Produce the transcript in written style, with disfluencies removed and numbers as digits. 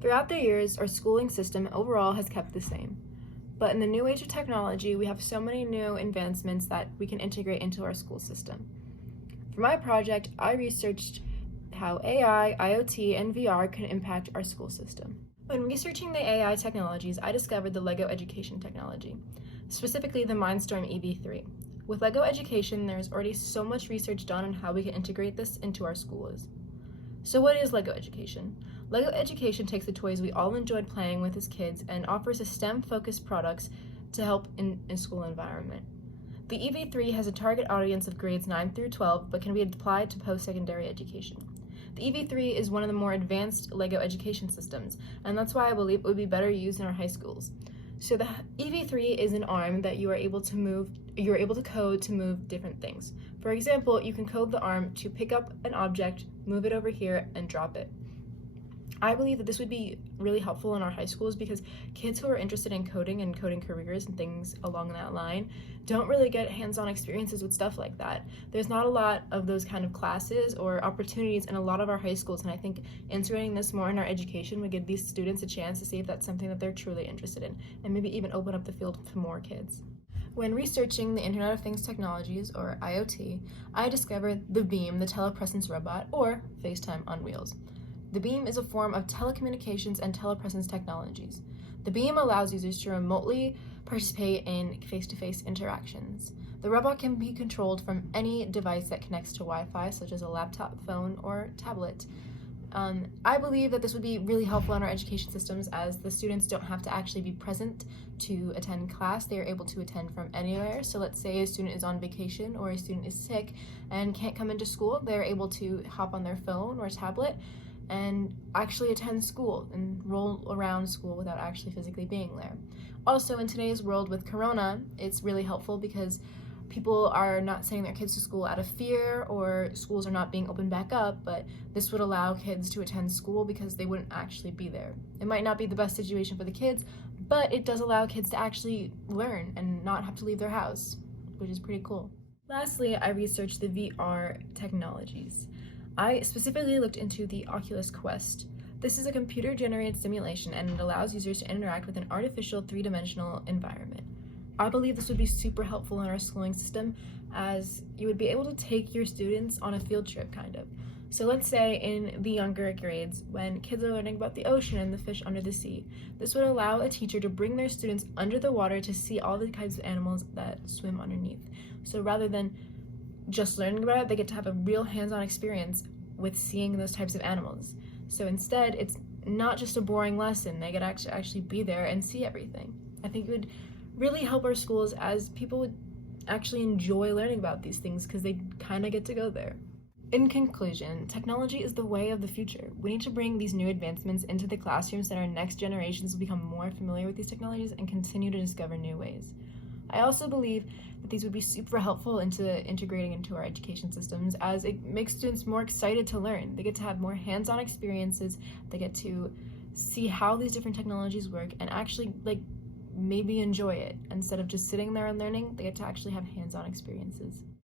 Throughout the years, our schooling system overall has kept the same. But in the new age of technology, we have so many new advancements that we can integrate into our school system. For my project, I researched how AI, IoT, and VR can impact our school system. When researching the AI technologies, I discovered the LEGO education technology, specifically the Mindstorm EV3. With LEGO education, there's already so much research done on how we can integrate this into our schools. So what is LEGO education? LEGO education takes the toys we all enjoyed playing with as kids and offers a STEM-focused products to help in school environment. The EV3 has a target audience of grades 9 through 12, but can be applied to post-secondary education. The EV3 is one of the more advanced LEGO education systems, and that's why I believe it would be better used in our high schools. So the EV3 is an arm that you are able to code to move different things. For example, you can code the arm to pick up an object, move it over here, and drop it. I believe that this would be really helpful in our high schools because kids who are interested in coding and coding careers and things along that line don't really get hands-on experiences with stuff like that. There's not a lot of those kind of classes or opportunities in a lot of our high schools, and I think integrating this more in our education would give these students a chance to see if that's something that they're truly interested in, and maybe even open up the field to more kids. When researching the Internet of Things technologies, or IoT, I discovered the Beam, the telepresence robot, or FaceTime on wheels. The Beam is a form of telecommunications and telepresence technologies. The Beam allows users to remotely participate in face-to-face interactions. The robot can be controlled from any device that connects to Wi-Fi, such as a laptop, phone, or tablet. I believe that this would be really helpful in our education systems as the students don't have to actually be present to attend class. They are able to attend from anywhere. So let's say a student is on vacation or a student is sick and can't come into school. They're able to hop on their phone or tablet and actually attend school and roll around school without actually physically being there. Also, in today's world with Corona, it's really helpful because people are not sending their kids to school out of fear or schools are not being opened back up, but this would allow kids to attend school because they wouldn't actually be there. It might not be the best situation for the kids, but it does allow kids to actually learn and not have to leave their house, which is pretty cool. Lastly, I researched the VR technologies. I specifically looked into the Oculus Quest. This is a computer-generated simulation and it allows users to interact with an artificial three-dimensional environment. I believe this would be super helpful in our schooling system as you would be able to take your students on a field trip, kind of. So let's say in the younger grades, when kids are learning about the ocean and the fish under the sea, this would allow a teacher to bring their students under the water to see all the kinds of animals that swim underneath. So rather than just learning about it, they get to have a real hands-on experience with seeing those types of animals. So instead, it's not just a boring lesson. They get to actually be there and see everything. I think it would really help our schools as people would actually enjoy learning about these things because they kind of get to go there. In conclusion, technology is the way of the future. We need to bring these new advancements into the classrooms so that our next generations will become more familiar with these technologies and continue to discover new ways. I also believe that these would be super helpful into integrating into our education systems as it makes students more excited to learn. They get to have more hands-on experiences, they get to see how these different technologies work and actually maybe enjoy it. Instead of just sitting there and learning, they get to actually have hands-on experiences.